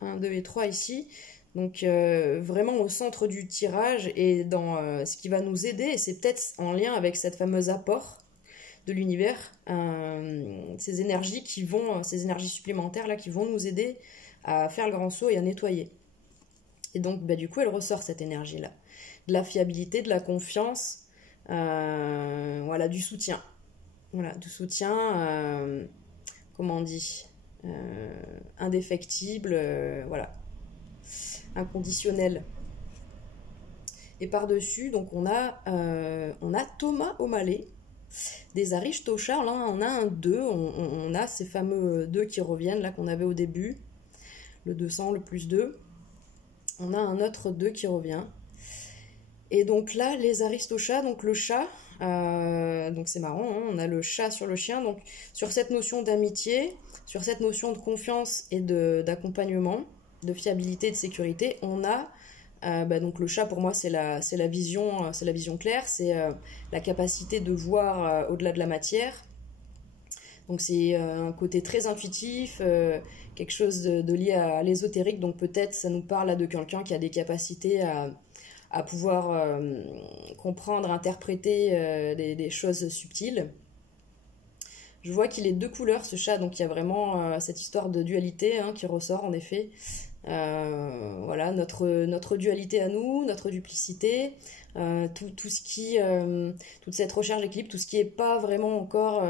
1, 2 et 3 ici. Donc vraiment au centre du tirage et dans ce qui va nous aider, et c'est peut-être en lien avec cette fameuse apport de l'univers, ces énergies supplémentaires là qui vont nous aider à faire le grand saut et à nettoyer. Et donc du coup elle ressort cette énergie là, de la fiabilité, de la confiance, du soutien. Voilà, du soutien, comment on dit, indéfectible, voilà. Inconditionnel. Et par-dessus, donc on a Thomas O'Malley, des Aristochats. Là, on a un 2, on a ces fameux 2 qui reviennent, là qu'on avait au début, le 200, le plus 2. On a un autre 2 qui revient. Et donc là, les aristochats, donc le chat, donc c'est marrant, hein, on a le chat sur le chien, donc sur cette notion d'amitié, sur cette notion de confiance et d'accompagnement, de fiabilité et de sécurité, on a donc le chat pour moi c'est la vision claire, c'est la capacité de voir au-delà de la matière. Donc c'est un côté très intuitif, quelque chose de lié à l'ésotérique, donc peut-être ça nous parle là de quelqu'un qui a des capacités à pouvoir comprendre, interpréter des choses subtiles. Je vois qu'il est deux couleurs ce chat, donc il y a vraiment cette histoire de dualité qui ressort en effet. Voilà, notre dualité à nous, notre duplicité, tout ce qui, toute cette recherche d'équilibre, tout ce qui n'est pas vraiment encore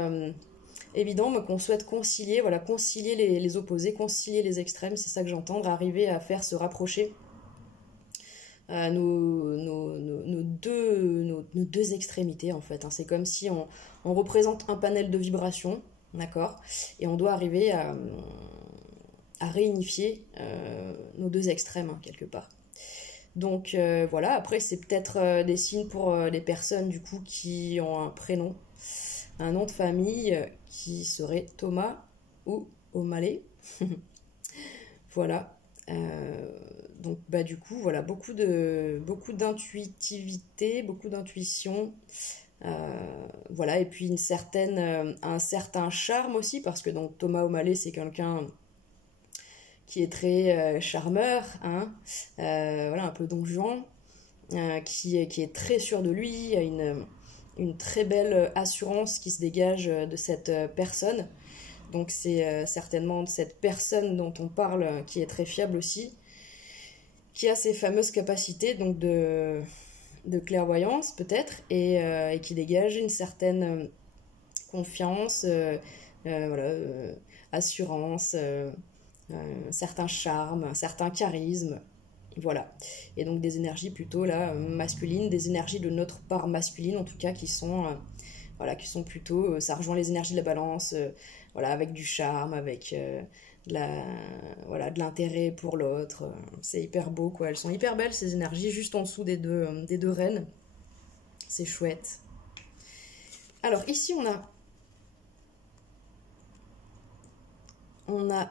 évident, mais qu'on souhaite concilier, voilà, concilier les opposés, concilier les extrêmes, c'est ça que j'entends, arriver à faire se rapprocher nos deux extrémités en fait. C'est comme si on représente un panel de vibrations, d'accord, et on doit arriver à réunifier nos deux extrêmes quelque part. Donc voilà, après c'est peut-être des signes pour les personnes du coup qui ont un prénom, un nom de famille qui serait Thomas ou O'Malley. Voilà. Donc du coup voilà, beaucoup d'intuitivité, beaucoup d'intuition. Voilà, et puis un certain charme aussi, parce que donc Thomas O'Malley c'est quelqu'un qui est très charmeur, voilà, un peu Don Juan, qui est très sûr de lui, a une très belle assurance qui se dégage de cette personne. Donc c'est certainement cette personne dont on parle qui est très fiable aussi, qui a ces fameuses capacités donc de clairvoyance peut-être, et qui dégage une certaine confiance, voilà, assurance, un certain charme, un certain charisme, voilà. Et donc des énergies plutôt là masculines, des énergies de notre part masculine en tout cas qui sont voilà, qui sont plutôt, ça rejoint les énergies de la balance, voilà, avec du charme, avec voilà, de l'intérêt pour l'autre. C'est hyper beau quoi, elles sont hyper belles ces énergies juste en dessous des deux reines. C'est chouette. Alors ici on a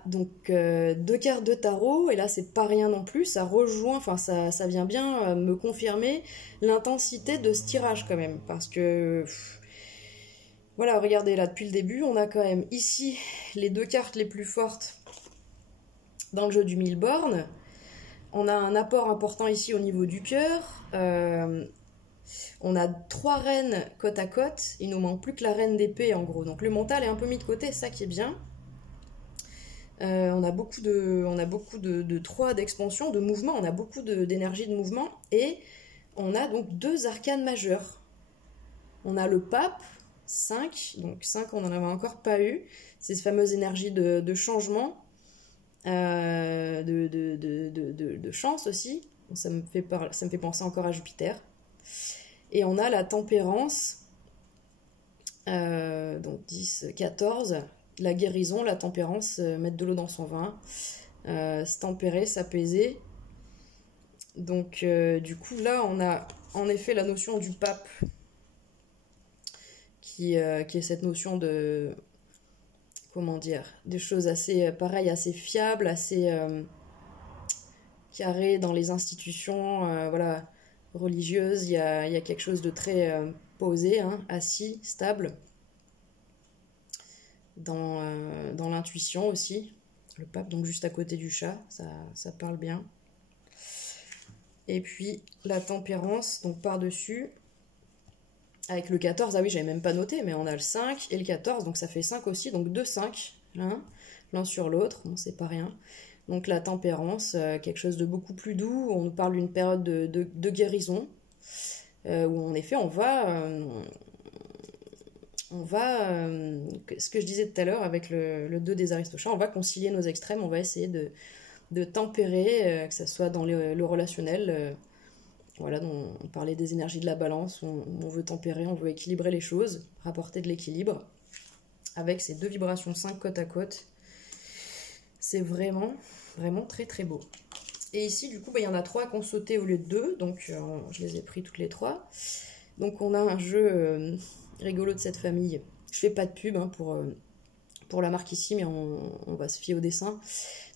donc deux cartes de tarot, et là c'est pas rien non plus, ça rejoint, enfin ça vient bien me confirmer l'intensité de ce tirage quand même, parce que voilà, regardez là depuis le début, on a quand même ici les deux cartes les plus fortes dans le jeu du mille bornes. On a un apport important ici au niveau du cœur. On a trois reines côte à côte, il nous manque plus que la reine d'épée en gros, donc le mental est un peu mis de côté, c'est ça qui est bien. On a beaucoup de 3 d'expansion, de mouvement, on a beaucoup d'énergie de mouvement, et on a donc deux arcanes majeurs. On a le pape, 5, donc 5 on n'en avait encore pas eu, ces fameuses énergies de changement, de chance aussi, ça me fait penser encore à Jupiter. Et on a la tempérance, donc 10, 14, la guérison, la tempérance, mettre de l'eau dans son vin, se tempérer, s'apaiser. Donc du coup là on a en effet la notion du pape qui est cette notion de, comment dire, des choses assez pareilles, assez fiables, assez carrées dans les institutions voilà, religieuses. Il y a quelque chose de très posé, assis, stable. Dans l'intuition aussi, le pape donc juste à côté du chat, ça parle bien. Et puis la tempérance donc par dessus avec le 14, ah oui j'avais même pas noté, mais on a le 5 et le 14, donc ça fait 5 aussi, donc 2 5 l'un sur l'autre, bon c'est pas rien. Donc la tempérance, quelque chose de beaucoup plus doux, on nous parle d'une période de guérison, où en effet on va ce que je disais tout à l'heure avec le 2 des aristochats, on va concilier nos extrêmes, on va essayer de tempérer, que ce soit dans le relationnel, voilà, on parlait des énergies de la balance, on veut tempérer, on veut équilibrer les choses, rapporter de l'équilibre, avec ces deux vibrations 5 côte à côte. C'est vraiment, vraiment très très beau. Et ici, du coup, bah, il y en a 3 qui ont sauté au lieu de 2, donc je les ai pris toutes les 3. Donc on a un jeu rigolo de cette famille. Je fais pas de pub hein, pour la marque ici, mais on va se fier au dessin.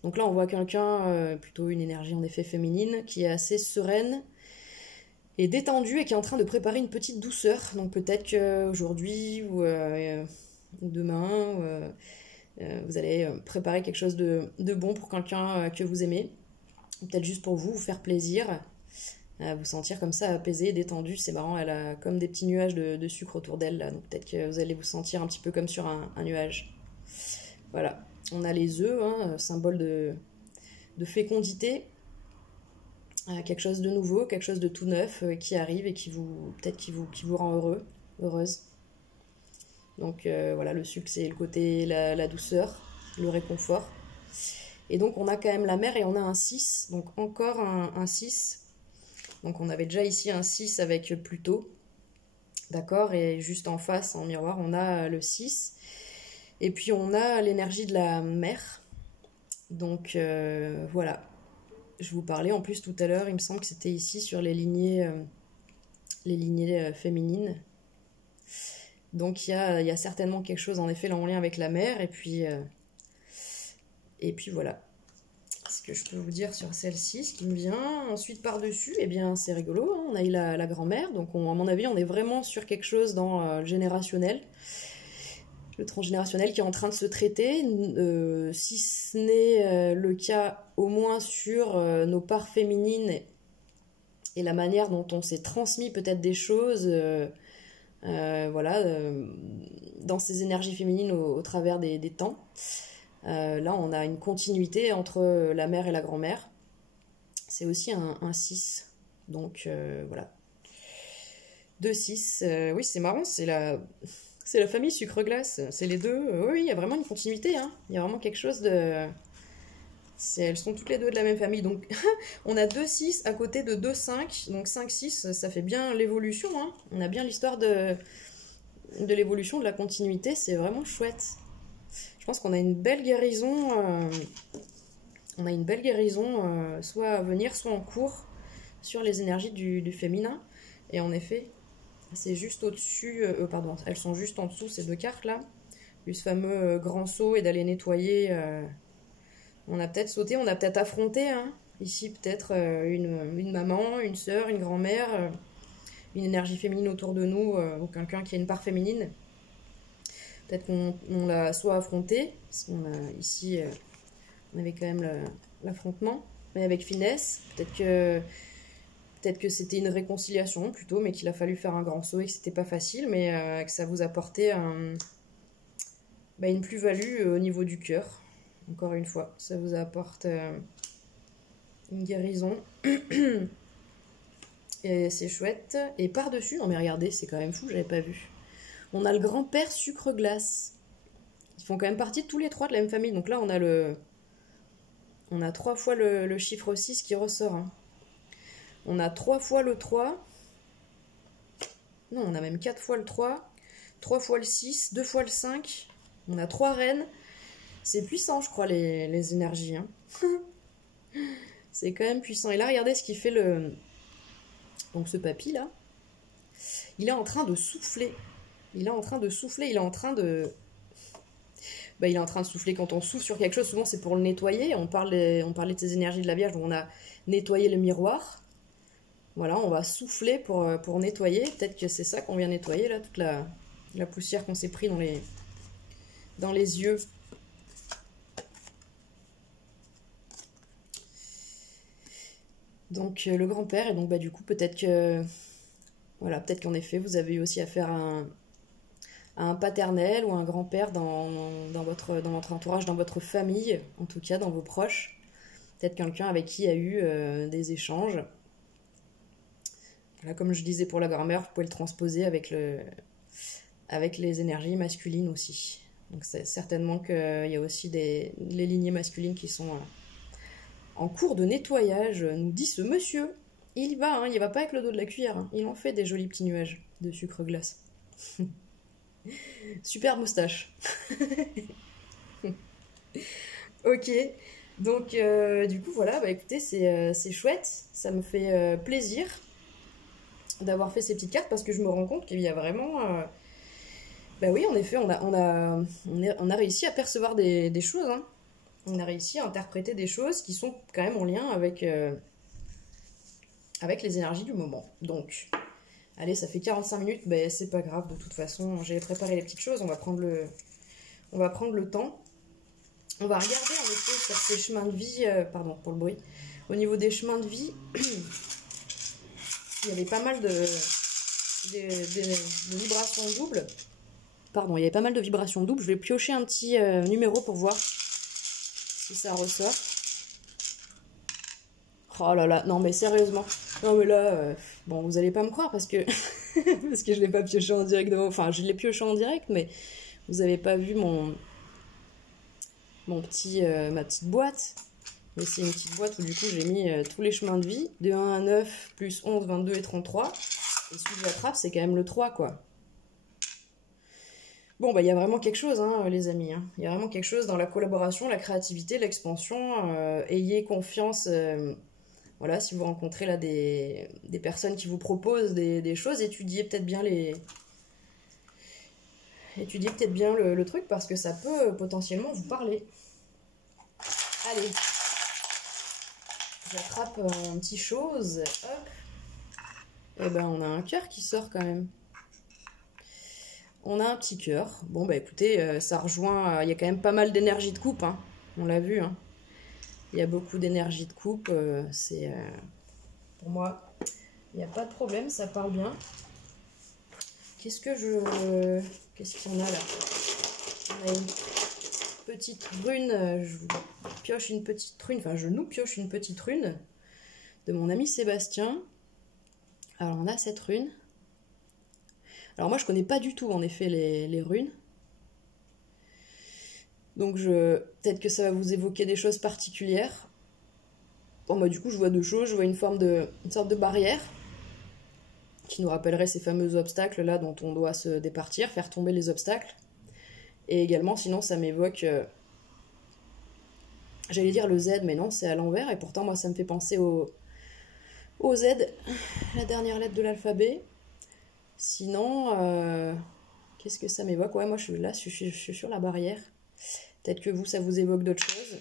Donc là, on voit quelqu'un, plutôt une énergie en effet féminine, qui est assez sereine et détendue et qui est en train de préparer une petite douceur. Donc peut-être qu'aujourd'hui ou demain, vous allez préparer quelque chose de bon pour quelqu'un que vous aimez. Peut-être juste pour vous faire plaisir, vous sentir comme ça apaisé, détendu. C'est marrant, elle a comme des petits nuages de sucre autour d'elle là, donc peut-être que vous allez vous sentir un petit peu comme sur un nuage. Voilà, on a les œufs, hein, symbole de fécondité, quelque chose de nouveau, quelque chose de tout neuf qui arrive et qui vous rend heureux, heureuse. Donc voilà, le sucre c'est le côté la douceur, le réconfort. Et donc on a quand même la mer et on a un 6, donc encore un 6. Donc on avait déjà ici un 6 avec Pluto, d'accord, et juste en face, en miroir, on a le 6. Et puis on a l'énergie de la mer. Donc voilà, je vous parlais en plus tout à l'heure, il me semble que c'était ici sur les lignées féminines. Donc il y a certainement quelque chose en effet là en lien avec la mer, et puis voilà. Ce que je peux vous dire sur celle-ci, ce qui me vient ensuite par-dessus, eh bien c'est rigolo, hein, on a eu la grand-mère, donc à mon avis on est vraiment sur quelque chose dans le générationnel, le transgénérationnel qui est en train de se traiter, si ce n'est le cas au moins sur nos parts féminines et la manière dont on s'est transmis peut-être des choses, voilà, dans ces énergies féminines au travers des temps. Là, on a une continuité entre la mère et la grand-mère. C'est aussi un 6. Donc, voilà. 2-6. Oui, c'est marrant, c'est la famille sucre-glace. C'est les deux. Oui, il y a vraiment une continuité. Hein. Il y a vraiment quelque chose de... Elles sont toutes les deux de la même famille. Donc, on a 2-6 à côté de 2-5. Donc, 5-6, ça fait bien l'évolution. Hein. On a bien l'histoire de l'évolution, de la continuité. C'est vraiment chouette. Je pense qu'on a une belle guérison, soit à venir, soit en cours, sur les énergies du féminin. Et en effet, c'est juste au-dessus, pardon, elles sont juste en dessous, ces deux cartes-là. Du fameux grand saut et d'aller nettoyer. On a peut-être sauté, on a peut-être affronté, hein. Ici peut-être une maman, une sœur, une grand-mère, une énergie féminine autour de nous, ou quelqu'un qui a une part féminine. Peut-être qu'on l'a soit affronté, parce qu'on a ici, on avait quand même l'affrontement, mais avec finesse. Peut-être que c'était une réconciliation plutôt, mais qu'il a fallu faire un grand saut et que c'était pas facile, mais que ça vous apportait une plus-value au niveau du cœur. Encore une fois, ça vous apporte une guérison. Et c'est chouette. Et par-dessus, non mais regardez, c'est quand même fou, j'avais pas vu. On a le grand-père sucre-glace. Ils font quand même partie de tous les 3 de la même famille. Donc là, on a 3 fois le chiffre 6 qui ressort. Hein. On a 3 fois le 3. Non, on a même 4 fois le 3. 3 fois le 6. 2 fois le 5. On a 3 reines. C'est puissant, je crois, les énergies. Hein. C'est quand même puissant. Et là, regardez ce qu'il fait donc ce papy, là. Il est en train de souffler. Il est en train de souffler, il est en train de souffler. Quand on souffle sur quelque chose, souvent c'est pour le nettoyer. On parlait de ces énergies de la Vierge, on a nettoyé le miroir. Voilà, on va souffler pour nettoyer. Peut-être que c'est ça qu'on vient nettoyer, là, toute la poussière qu'on s'est pris dans les yeux. Donc le grand-père, et donc du coup peut-être qu'en effet vous avez eu aussi affaire à un paternel ou un grand-père dans votre entourage, dans votre famille, en tout cas dans vos proches. Peut-être quelqu'un avec qui il y a eu des échanges. Là, comme je disais pour la grand-mère, vous pouvez le transposer avec les énergies masculines aussi. Donc c'est certainement qu'il y a aussi les lignées masculines qui sont en cours de nettoyage, nous dit ce monsieur. Il va pas avec le dos de la cuillère, hein. Il en fait des jolis petits nuages de sucre glace. Super moustache. Ok, Donc, du coup, voilà, bah écoutez, c'est chouette. Ça me fait plaisir d'avoir fait ces petites cartes parce que je me rends compte qu'il y a vraiment. Bah oui, en effet, on a réussi à percevoir des choses, hein. On a réussi à interpréter des choses qui sont quand même en lien avec les énergies du moment. Donc, allez, ça fait 45 minutes, bah, c'est pas grave, de toute façon, j'ai préparé les petites choses, on va prendre le temps. On va regarder en effet sur ces chemins de vie, pardon pour le bruit, au niveau des chemins de vie, il y avait pas mal de vibrations doubles. Pardon, il y avait pas mal de vibrations doubles. Je vais piocher un petit numéro pour voir si ça ressort. Oh là là, non mais sérieusement. Non mais là, bon, vous allez pas me croire parce que parce que je l'ai pas pioché en direct. Enfin, je l'ai pioché en direct, mais vous avez pas vu ma petite boîte. Mais c'est une petite boîte où du coup j'ai mis tous les chemins de vie, de 1 à 9, plus 11, 22 et 33. Et celui que j'attrape, c'est quand même le 3, quoi. Bon, bah il y a vraiment quelque chose, hein, les amis. Hein. Il y a vraiment quelque chose dans la collaboration, la créativité, l'expansion. Ayez confiance. Voilà, si vous rencontrez là des personnes qui vous proposent des choses, étudiez peut-être bien le truc parce que ça peut potentiellement vous parler. Allez, j'attrape un petit chose. Hop. Et ben on a un cœur qui sort quand même. On a un petit cœur. Bon bah écoutez, ça rejoint. Il y a quand même pas mal d'énergie de coupe, hein. On l'a vu, hein. Il y a beaucoup d'énergie de coupe. Pour moi, il n'y a pas de problème, ça parle bien. Qu'est-ce qu'on a là? On a une petite rune. Je pioche une petite rune. Enfin, je nous pioche une petite rune de mon ami Sébastien. Alors on a cette rune. Alors moi je connais pas du tout en effet les runes. Donc peut-être que ça va vous évoquer des choses particulières. Bon bah du coup je vois deux choses. Je vois une sorte de barrière qui nous rappellerait ces fameux obstacles là dont on doit se départir, faire tomber les obstacles. Et également sinon ça m'évoque... j'allais dire le Z mais non c'est à l'envers et pourtant moi ça me fait penser au Z, la dernière lettre de l'alphabet. Sinon, qu'est-ce que ça m'évoque? Ouais, moi je suis là, je suis sur la barrière. Peut-être que vous, ça vous évoque d'autres choses.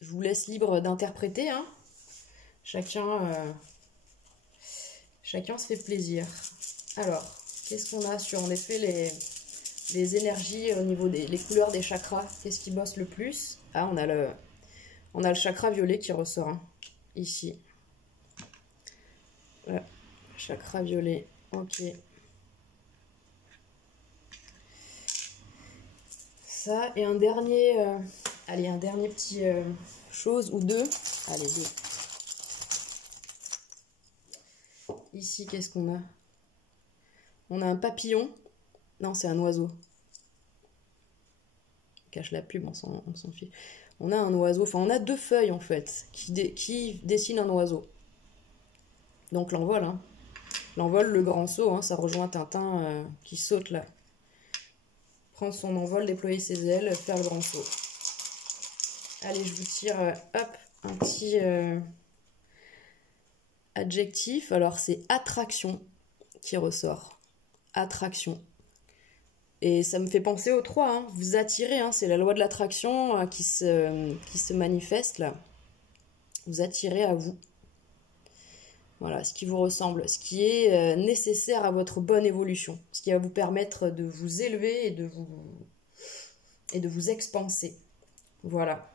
Je vous laisse libre d'interpréter, hein. Chacun se fait plaisir. Alors, qu'est-ce qu'on a sur en effet les énergies au niveau les couleurs des chakras? Qu'est-ce qui bosse le plus? Ah, on a le chakra violet qui ressort, hein, ici. Voilà. Chakra violet, ok. Ça, et un dernier petit chose ou deux. Allez, deux. Ici, qu'est-ce qu'on a? On a un papillon. Non, c'est un oiseau. On cache la pub, on s'en fiche. On a un oiseau, enfin on a deux feuilles en fait, qui dessinent un oiseau. Donc l'envol, hein. L'envol, le grand saut, hein, ça rejoint Tintin qui saute là. Prendre son envol, déployer ses ailes, faire le grand saut. Allez, je vous tire, hop, un petit adjectif. Alors, c'est attraction qui ressort. Attraction. Et ça me fait penser aux 3, hein. Vous attirez, hein, c'est la loi de l'attraction qui se manifeste là. Vous attirez à vous. Voilà, ce qui vous ressemble, ce qui est nécessaire à votre bonne évolution, ce qui va vous permettre de vous élever et de vous expanser. Voilà.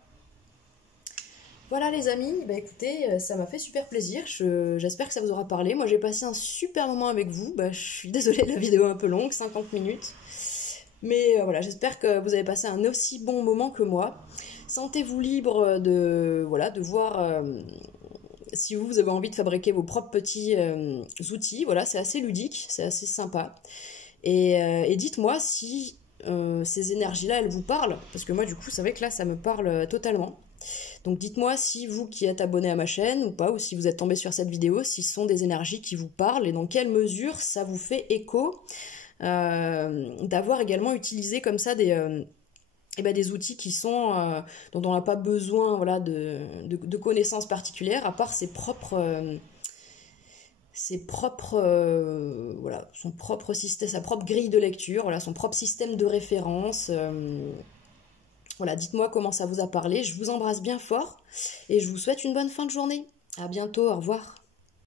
Voilà les amis, bah écoutez, ça m'a fait super plaisir, j'espère que ça vous aura parlé. Moi j'ai passé un super moment avec vous, bah, je suis désolée, la vidéo est un peu longue, 50 minutes. Mais voilà, j'espère que vous avez passé un aussi bon moment que moi. Sentez-vous libre de voir... si vous avez envie de fabriquer vos propres petits outils, voilà, c'est assez ludique, c'est assez sympa. Et dites-moi si ces énergies-là, elles vous parlent, parce que moi, du coup, c'est vrai que là, ça me parle totalement. Donc dites-moi si vous qui êtes abonné à ma chaîne ou pas, ou si vous êtes tombé sur cette vidéo, si ce sont des énergies qui vous parlent et dans quelle mesure ça vous fait écho d'avoir également utilisé comme ça des et ben, des outils qui sont, dont on n'a pas besoin, voilà, de connaissances particulières, à part voilà, son propre système, sa propre grille de lecture, voilà, son propre système de référence. Voilà, dites-moi comment ça vous a parlé. Je vous embrasse bien fort et je vous souhaite une bonne fin de journée. À bientôt, au revoir.